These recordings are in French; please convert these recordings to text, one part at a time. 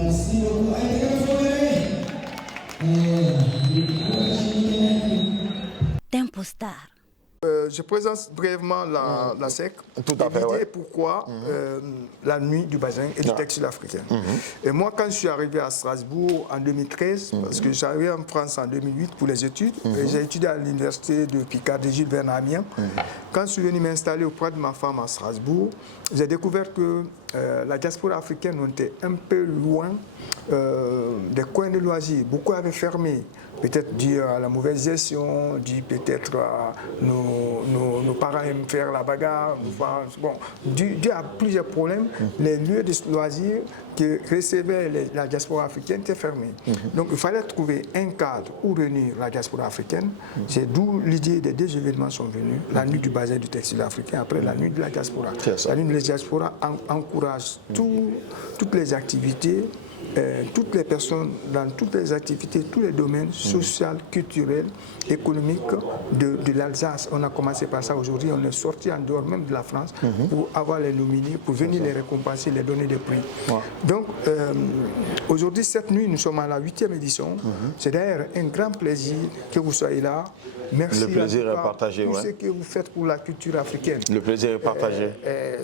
Merci beaucoup. Tempo Star. Je présente brièvement la SEC. Tout à fait, l'idée ouais. pourquoi la nuit du bazin et du textile africain. Et moi, quand je suis arrivé à Strasbourg en 2013, parce que j'arrivais en France en 2008 pour les études, et j'ai étudié à l'université de Picardie, Jules Verne à Amiens. Quand je suis venu m'installer auprès de ma femme à Strasbourg, j'ai découvert que la diaspora africaine, on était un peu loin des coins de loisirs. Beaucoup avaient fermé. Peut-être dû à la mauvaise gestion, dû peut-être à nos parents aiment faire la bagarre, bon, dû à plusieurs problèmes, les lieux de loisirs que recevait la diaspora africaine étaient fermés. Donc il fallait trouver un cadre où réunir la diaspora africaine. C'est d'où l'idée des deux événements sont venus. La nuit du bazin du textile africain, après la nuit de la diaspora. La nuit de la diaspora encourage toutes les activités, toutes les personnes dans toutes les activités, tous les domaines sociaux, culturels, économiques de l'Alsace. On a commencé par ça aujourd'hui, on est sorti en dehors même de la France pour avoir les nominés, pour venir les récompenser, les donner des prix. Donc aujourd'hui, cette nuit, nous sommes à la 8e édition. C'est d'ailleurs un grand plaisir que vous soyez là. Merci. Le plaisir est partagé. Tout ce que vous faites pour la culture africaine. Le plaisir est partagé.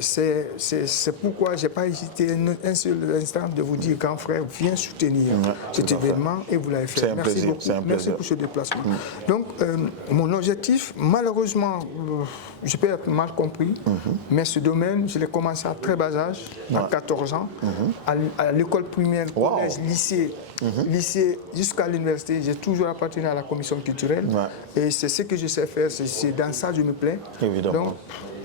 C'est pourquoi je n'ai pas hésité un seul instant de vous dire, grand frère, viens soutenir cet événement et vous l'avez fait. Merci beaucoup. Merci pour ce déplacement. Donc, mon objectif, malheureusement, je peux être mal compris, mais ce domaine, je l'ai commencé à très bas âge, à 14 ans, à l'école primaire, collège, lycée jusqu'à l'université. J'ai toujours appartenu à la commission culturelle et c'est ce que je sais faire, c'est dans ça que je me plais. Évidemment. Donc,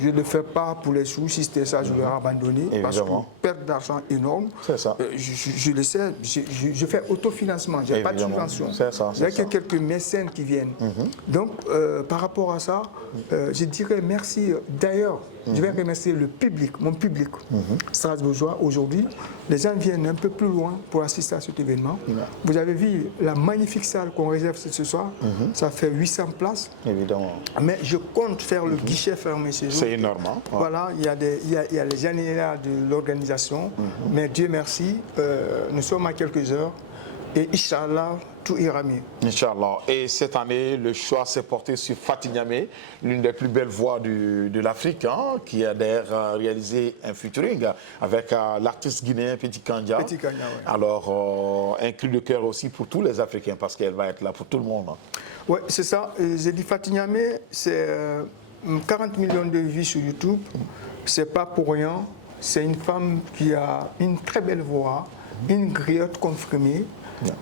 je ne le fais pas pour les sous, si c'était ça, je l'aurais abandonné. Évidemment. Parce que perte d'argent énorme. C'est ça. Je le sais, je fais autofinancement, je n'ai pas de subvention. Il y a quelques mécènes qui viennent. Donc, par rapport à ça, je dirais merci. D'ailleurs, je vais remercier le public, mon public strasbourgeois. Aujourd'hui, les gens viennent un peu plus loin pour assister à cet événement. Vous avez vu la magnifique salle qu'on réserve ce soir. Ça fait 800 places. Évidemment. Mais je compte faire le guichet fermé ce jour. C'est énorme. Voilà, il y a les généraux de l'organisation. Mais Dieu merci, nous sommes à quelques heures. Et Inch'Allah, tout ira mieux. Inch'Allah. Et cette année, le choix s'est porté sur Faty Niamé, l'une des plus belles voix de l'Afrique, qui a d'ailleurs réalisé un featuring avec l'artiste guinéen Petit Kandia. Petit Kandia, oui. Alors, un cri de cœur aussi pour tous les Africains, parce qu'elle va être là pour tout le monde. Oui, c'est ça. J'ai dit Faty Niamé, c'est 40 millions de vues sur YouTube. C'est pas pour rien. C'est une femme qui a une très belle voix, une griotte confirmée.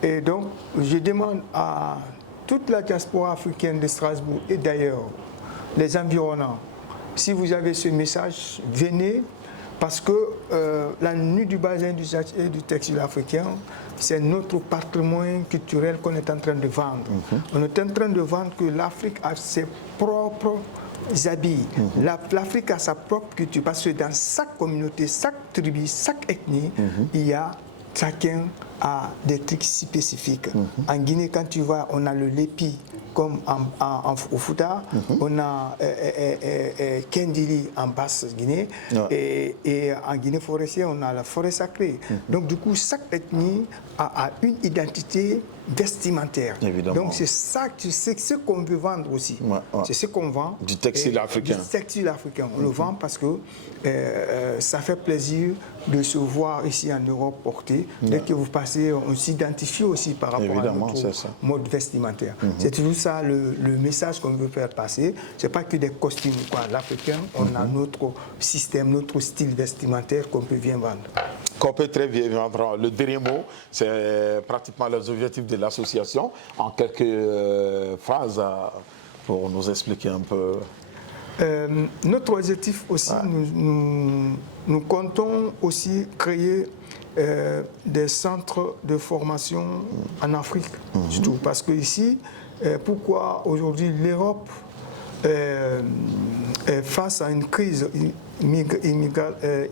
Et donc, je demande à toute la diaspora africaine de Strasbourg et d'ailleurs, les environnants, si vous avez ce message, venez, parce que la nuit du bazin et du textile africain, c'est notre patrimoine culturel qu'on est en train de vendre. On est en train de vendre que l'Afrique a ses propres habits. L'Afrique a sa propre culture, parce que dans chaque communauté, chaque tribu, chaque ethnie, il y a chacun a des trucs spécifiques. En Guinée, quand tu vas, on a le lépi, comme au Fouta, on a Kendili en Basse-Guinée, et en Guinée forestière, on a la forêt sacrée. Donc du coup, chaque ethnie a une identité vestimentaire. Évidemment. Donc c'est ça, c'est ce qu'on veut vendre aussi. C'est ce qu'on vend. Du textile africain. Du textile africain. On le vend parce que ça fait plaisir de se voir ici en Europe porter. Dès que vous passez, on s'identifie aussi par rapport à notre mode vestimentaire. C'est toujours ça le message qu'on veut faire passer. C'est pas que des costumes. L'Africain, on a notre système, notre style vestimentaire qu'on peut bien vendre. Qu'on peut très bien vendre. Le dernier mot, c'est pratiquement les objectifs de l'association. En quelques phrases, pour nous expliquer un peu. Notre objectif aussi, nous comptons aussi créer des centres de formation en Afrique, surtout parce que ici, pourquoi aujourd'hui l'Europe est face à une crise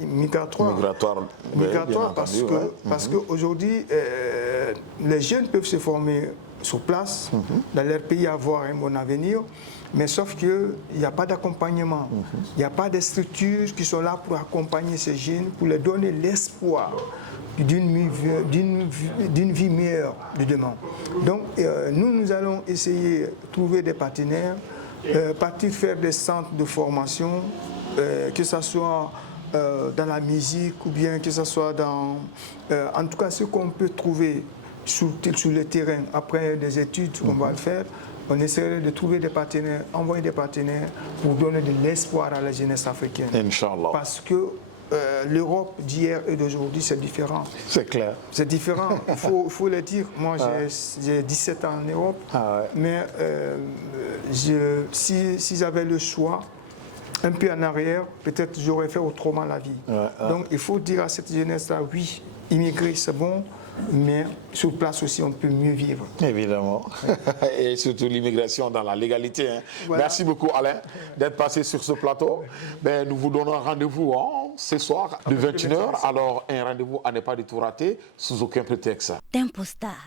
migratoire, parce qu'aujourd'hui, les jeunes peuvent se former sur place, dans leur pays avoir un bon avenir, mais sauf qu'il n'y a pas d'accompagnement. Il n'y a pas de structures qui sont là pour accompagner ces jeunes, pour leur donner l'espoir d'une vie meilleure de demain. Donc, nous allons essayer de trouver des partenaires, partir faire des centres de formation, que ce soit dans la musique ou bien que ce soit dans... en tout cas, ce qu'on peut trouver sur le terrain après des études qu'on va le faire, on essaierait de trouver des partenaires, envoyer des partenaires pour donner de l'espoir à la jeunesse africaine. Inch'Allah. Parce que l'Europe d'hier et d'aujourd'hui, c'est différent. C'est clair. C'est différent, il faut le dire. Moi, j'ai 17 ans en Europe, mais si j'avais le choix, un peu en arrière, peut-être j'aurais fait autrement la vie. Donc, il faut dire à cette jeunesse-là, oui, immigrer, c'est bon, mais sur place aussi, on peut mieux vivre. Évidemment. Et surtout l'immigration dans la légalité. Hein. Voilà. Merci beaucoup, Alain, d'être passé sur ce plateau. Ben, nous vous donnons rendez-vous ce soir de 21h. Alors, un rendez-vous à ne pas du tout rater, sous aucun prétexte. Tempo Star.